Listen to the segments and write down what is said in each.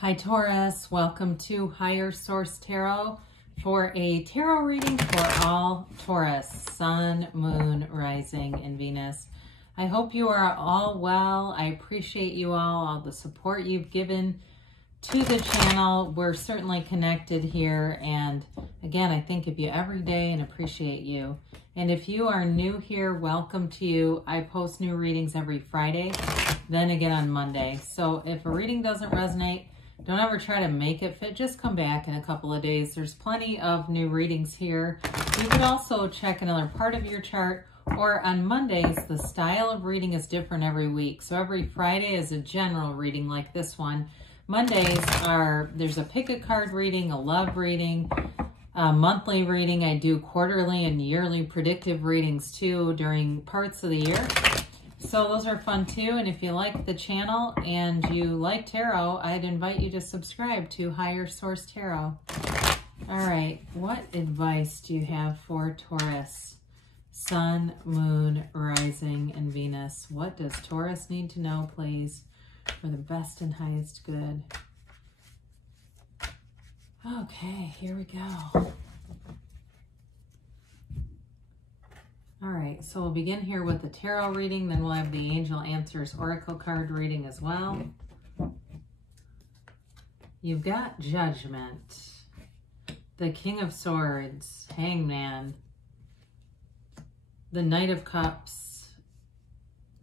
Hi Taurus, welcome to Higher Source Tarot for a tarot reading for all Taurus, Sun, Moon, Rising, and Venus. I hope you are all well. I appreciate you all the support you've given to the channel. We're certainly connected here, and again, I think of you every day and appreciate you. And if you are new here, welcome to you. I post new readings every Friday, then again on Monday. So if a reading doesn't resonate, don't ever try to make it fit. Just come back in a couple of days. There's plenty of new readings here. You could also check another part of your chart, or on Mondays, the style of reading is different every week. So every Friday is a general reading like this one. Mondays there's a pick a card reading, a love reading, a monthly reading. I do quarterly and yearly predictive readings too during parts of the year. So those are fun too, and if you like the channel and you like tarot, I'd invite you to subscribe to Higher Source Tarot. All right, what advice do you have for Taurus? Sun, Moon, Rising, and Venus. What does Taurus need to know, please, for the best and highest good? Okay, here we go. All right, so we'll begin here with the tarot reading, then we'll have the Angel Answers Oracle card reading as well. You've got Judgment, the King of Swords, Hangman, the Knight of Cups,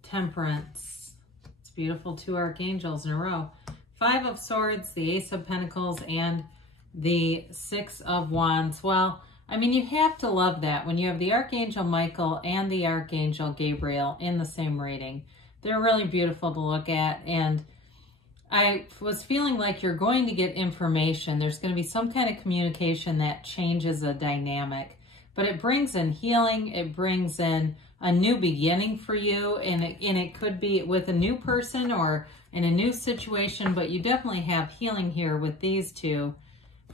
Temperance. It's beautiful, 2 archangels in a row. 5 of Swords, the Ace of Pentacles, and the 6 of Wands. Well, I mean, you have to love that when you have the Archangel Michael and the Archangel Gabriel in the same reading. They're really beautiful to look at, and I was feeling like you're going to get information. There's going to be some kind of communication that changes a dynamic, but it brings in healing. It brings in a new beginning for you, and it could be with a new person or in a new situation, but you definitely have healing here with these two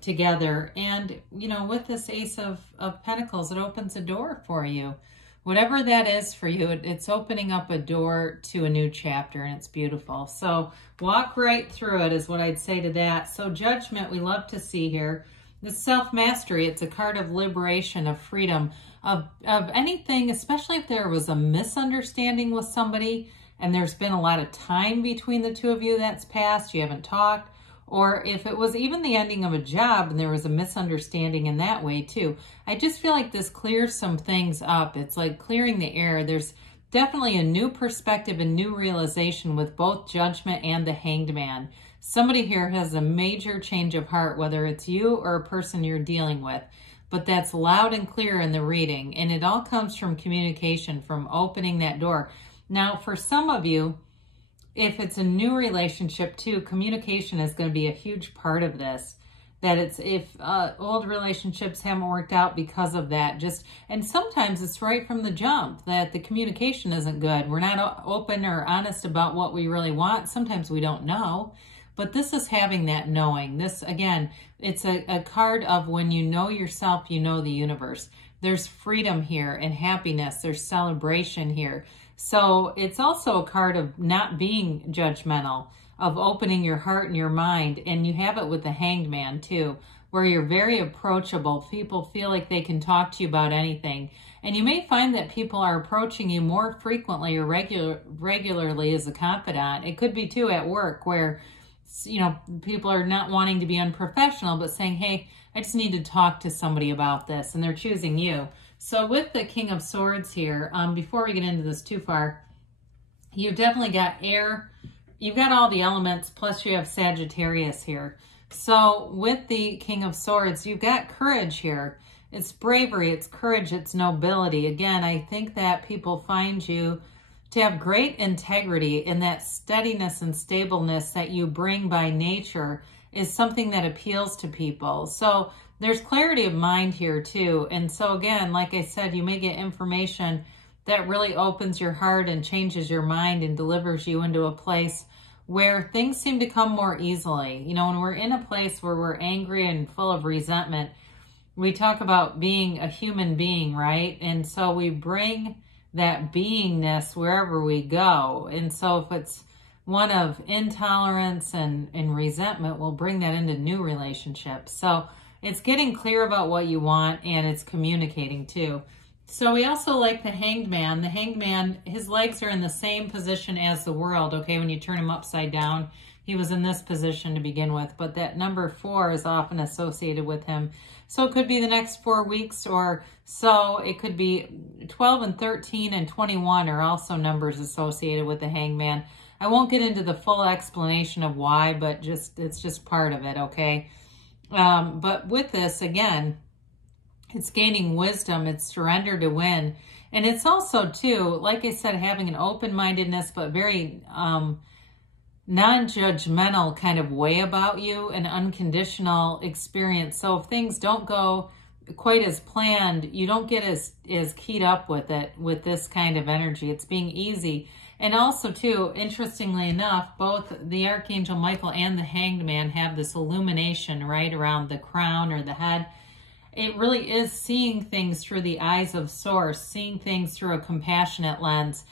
together. And you know, with this Ace of Pentacles, it opens a door for you. Whatever that is for you, it's opening up a door to a new chapter, and it's beautiful. So walk right through it is what I'd say to that. So Judgment, we love to see here. The self-mastery, it's a card of liberation, of freedom, of anything, especially if there was a misunderstanding with somebody and there's been a lot of time between the two of you that's passed, you haven't talked. Or if it was even the ending of a job and there was a misunderstanding in that way too. I just feel like this clears some things up. It's like clearing the air. There's definitely a new perspective and new realization with both Judgment and the Hanged Man. Somebody here has a major change of heart, whether it's you or a person you're dealing with. But that's loud and clear in the reading. And it all comes from communication, from opening that door. Now, for some of you, if it's a new relationship too, communication is going to be a huge part of this. That it's if old relationships haven't worked out because of that. And sometimes it's right from the jump that the communication isn't good. We're not open or honest about what we really want. Sometimes we don't know. But this is having that knowing. This, again, it's a card of when you know yourself, you know the universe. There's freedom here and happiness. There's celebration here. So it's also a card of not being judgmental, of opening your heart and your mind. And you have it with the Hanged Man too, where you're very approachable. People feel like they can talk to you about anything. And you may find that people are approaching you more frequently or regularly as a confidant. It could be too at work where, you know, people are not wanting to be unprofessional, but saying, hey, I just need to talk to somebody about this, and they're choosing you. So with the King of Swords here, before we get into this too far, you've definitely got air. You've got all the elements, plus you have Sagittarius here. So with the King of Swords, you've got courage here. It's bravery, it's courage, it's nobility. Again, I think that people find you to have great integrity, and that steadiness and stableness that you bring by nature is something that appeals to people. So there's clarity of mind here too. And so again, like I said, you may get information that really opens your heart and changes your mind and delivers you into a place where things seem to come more easily. You know, when we're in a place where we're angry and full of resentment, we talk about being a human being, right? And so we bring that beingness wherever we go. And so if it's one of intolerance and resentment will bring that into new relationships. So it's getting clear about what you want, and it's communicating too. So we also like the Hanged Man. The Hanged Man, his legs are in the same position as the World, okay? When you turn him upside down, he was in this position to begin with, but that number 4 is often associated with him. So it could be the next 4 weeks or so. It could be 12 and 13 and 21 are also numbers associated with the Hanged Man. I won't get into the full explanation of why, but it's just part of it, okay? But with this, again, it's gaining wisdom, it's surrender to win. And it's also, too, like I said, having an open-mindedness, but very non-judgmental kind of way about you, an unconditional experience. So if things don't go quite as planned, you don't get as keyed up with it, with this kind of energy. It's being easy. And also, too, interestingly enough, both the Archangel Michael and the Hanged Man have this illumination right around the crown or the head. It really is seeing things through the eyes of Source, seeing things through a compassionate lens.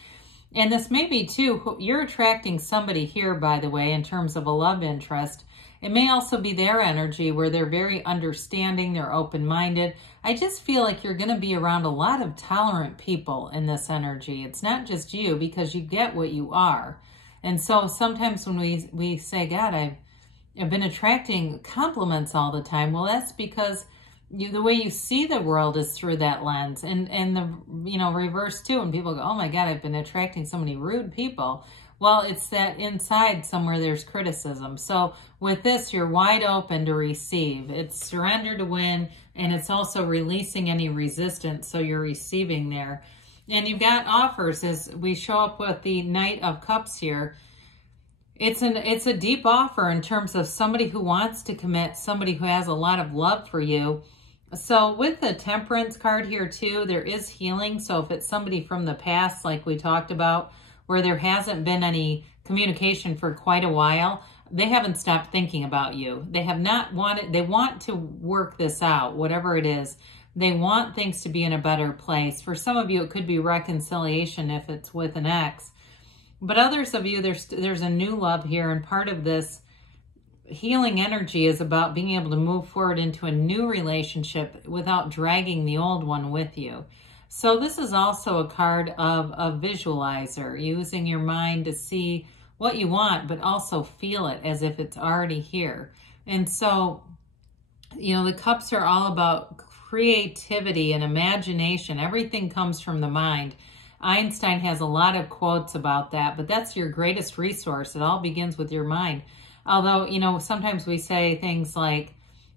And this may be, too, you're attracting somebody here, by the way, in terms of a love interest. It may also be their energy where they're very understanding, they're open-minded. I just feel like you're going to be around a lot of tolerant people in this energy. It's not just you, because you get what you are. And so sometimes when we say, God, I've been attracting compliments all the time, well, that's because the way you see the world is through that lens. And the, reverse too, when people go, oh my God, I've been attracting so many rude people. Well, it's that inside somewhere there's criticism. So with this, you're wide open to receive. It's surrender to win, and it's also releasing any resistance, so you're receiving there. And you've got offers as we show up with the Knight of Cups here. It's a deep offer in terms of somebody who wants to commit, somebody who has a lot of love for you. So with the Temperance card here too, there is healing. So if it's somebody from the past, like we talked about, where there hasn't been any communication for quite a while, they haven't stopped thinking about you. They have not wanted, they want to work this out, whatever it is. They want things to be in a better place. For some of you, it could be reconciliation if it's with an ex. But others of you, there's a new love here, and part of this healing energy is about being able to move forward into a new relationship without dragging the old one with you. So this is also a card of a visualizer, using your mind to see what you want, but also feel it as if it's already here. And so, the cups are all about creativity and imagination. Everything comes from the mind. Einstein has a lot of quotes about that, but that's your greatest resource. It all begins with your mind. Although, sometimes we say things like,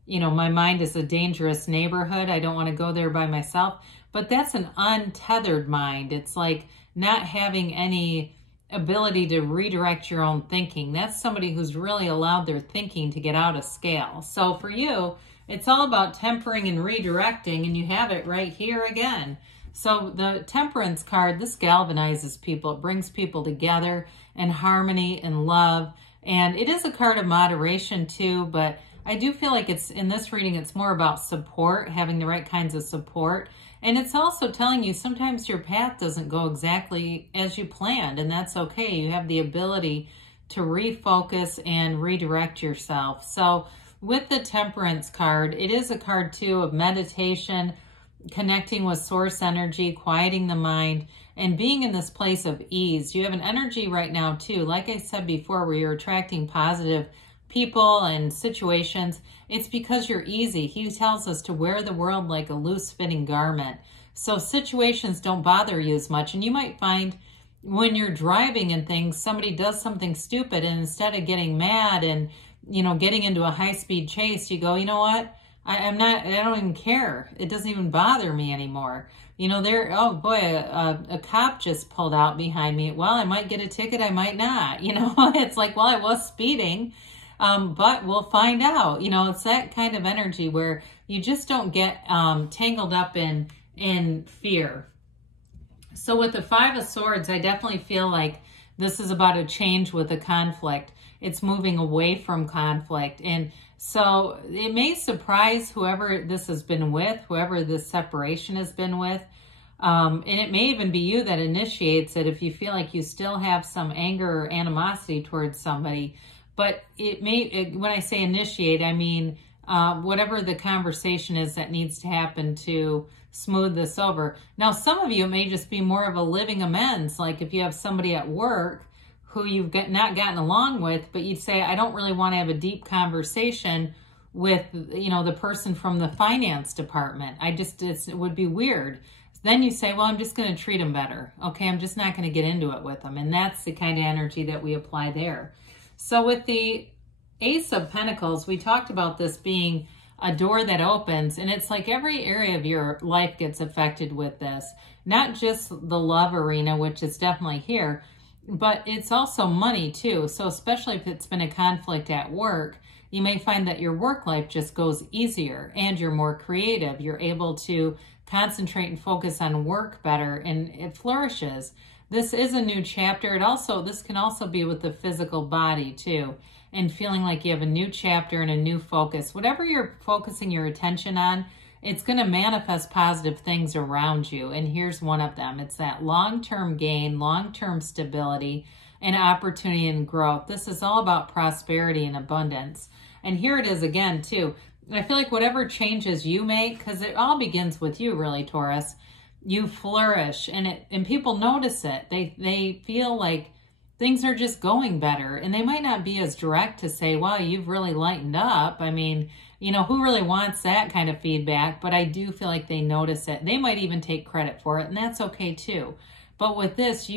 my mind is a dangerous neighborhood. I don't want to go there by myself. But that's an untethered mind. It's like not having any ability to redirect your own thinking. That's somebody who's really allowed their thinking to get out of scale. So for you, it's all about tempering and redirecting, and you have it right here again. So the Temperance card, this galvanizes people. It brings people together in harmony and love. And it is a card of moderation too, but I do feel like it's in this reading, it's more about support, having the right kinds of support. And it's also telling you sometimes your path doesn't go exactly as you planned, and that's okay. You have the ability to refocus and redirect yourself. So with the Temperance card, it is a card too of meditation, connecting with source energy, quieting the mind, and being in this place of ease. You have an energy right now too, like I said before, where you're attracting positive people and situations. It's because you're easy. He tells us to wear the world like a loose fitting garment. So situations don't bother you as much. And you might find when you're driving and things, somebody does something stupid, and instead of getting mad and, getting into a high-speed chase, you go, you know what? I don't even care. It doesn't even bother me anymore. Oh boy, a cop just pulled out behind me. Well, I might get a ticket, I might not. It's like, well, I was speeding, but we'll find out. It's that kind of energy where you just don't get tangled up in fear. So with the Five of Swords, I definitely feel like this is about a change with a conflict. It's moving away from conflict. And so it may surprise whoever this has been with, whoever this separation has been with. And it may even be you that initiates it if you feel like you still have some anger or animosity towards somebody. But when I say initiate, I mean whatever the conversation is that needs to happen to smooth this over. Now, some of you, it may just be more of a living amends. Like if you have somebody at work who you've not gotten along with, but you'd say, I don't really want to have a deep conversation with, the person from the finance department. It would be weird. Then you say, well, I'm just going to treat them better. Okay, I'm just not going to get into it with them. And that's the kind of energy that we apply there. So with the Ace of Pentacles, we talked about this being a door that opens, and it's like every area of your life gets affected with this. Not just the love arena, which is definitely here, but it's also money too. So especially if it's been a conflict at work, you may find that your work life just goes easier and you're more creative. You're able to concentrate and focus on work better, and it flourishes. This is a new chapter. This can also be with the physical body too, and feeling like you have a new chapter and a new focus. Whatever you're focusing your attention on, it's going to manifest positive things around you. And here's one of them. It's that long-term gain, long-term stability, and opportunity and growth. This is all about prosperity and abundance. And here it is again too. I feel like whatever changes you make, because it all begins with you really, Taurus, you flourish, and people notice it. They feel like things are just going better, and they might not be as direct to say, wow, you've really lightened up. I mean, who really wants that kind of feedback? But I do feel like they notice it. They might even take credit for it, and that's okay too. But with this,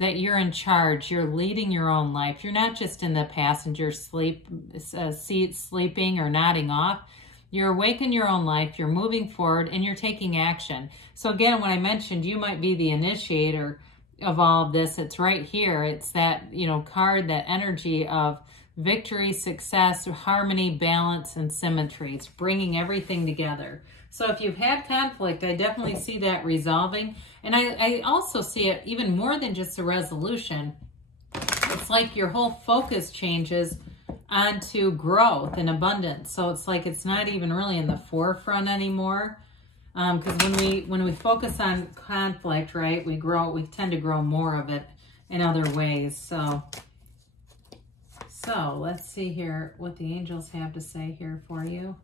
that you're in charge. You're leading your own life. You're not just in the passenger seat sleeping or nodding off. You're awake in your own life. You're moving forward, and you're taking action. So again, when I mentioned you might be the initiator of all of this, it's right here. It's that, card, that energy of victory, success, harmony, balance, and symmetry. It's bringing everything together. So if you've had conflict, I definitely see that resolving. And I also see it even more than just a resolution. It's like your whole focus changes onto growth and abundance. So it's like it's not even really in the forefront anymore. Because when we focus on conflict, right, we tend to grow more of it in other ways. So let's see here what the angels have to say here for you.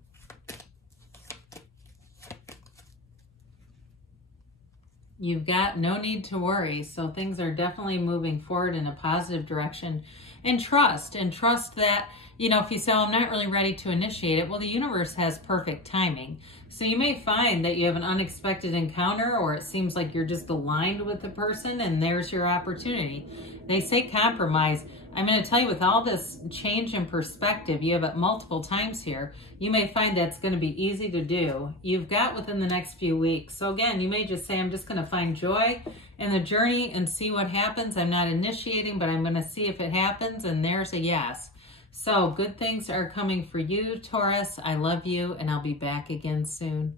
You've got no need to worry. So things are definitely moving forward in a positive direction. And trust that, if you say, oh, I'm not really ready to initiate it, well, the universe has perfect timing. So you may find that you have an unexpected encounter, or it seems like you're just aligned with the person, and there's your opportunity. They say compromise. I'm going to tell you, with all this change in perspective, you have it multiple times here, you may find that's going to be easy to do. You've got within the next few weeks. So again, you may just say, I'm just going to find joy in the journey and see what happens. I'm not initiating, but I'm going to see if it happens, and there's a yes. So good things are coming for you, Taurus. I love you, and I'll be back again soon.